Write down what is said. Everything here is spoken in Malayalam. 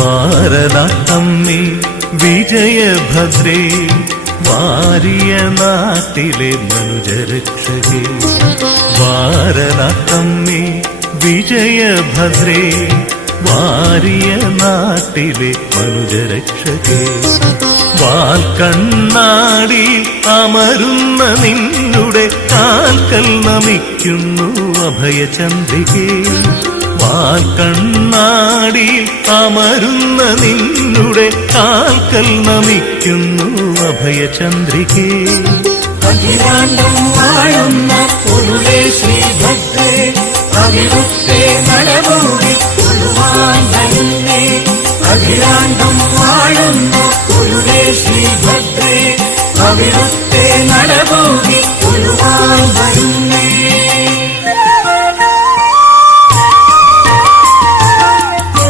വാരണത്തമ്മേ വിജയഭദ്രേ വാരിയ നാട്ടിലെ മനുജരക്ഷകേ. വാരണത്തമ്മേ വിജയഭദ്രേ വാരിയ നാട്ടിലെ മനുജരക്ഷകേ. വാൽക്കണ്ണാടി അമരുന്ന നിന്നുടെ കാൽക്കൽ നമിക്കുന്നു അഭയചന്ദ്രികേ. വാൽക്കണ്ണാടി അമരുന്ന നിന്നുടെ കാൽക്കൽ നമിക്കുന്നു അഭയചന്ദ്രികേ. അഖിലാണ്ടം വാഴുന്ന പൊരുളേ ശ്രീഭദ്രേ അവിടുത്തെ നടവോ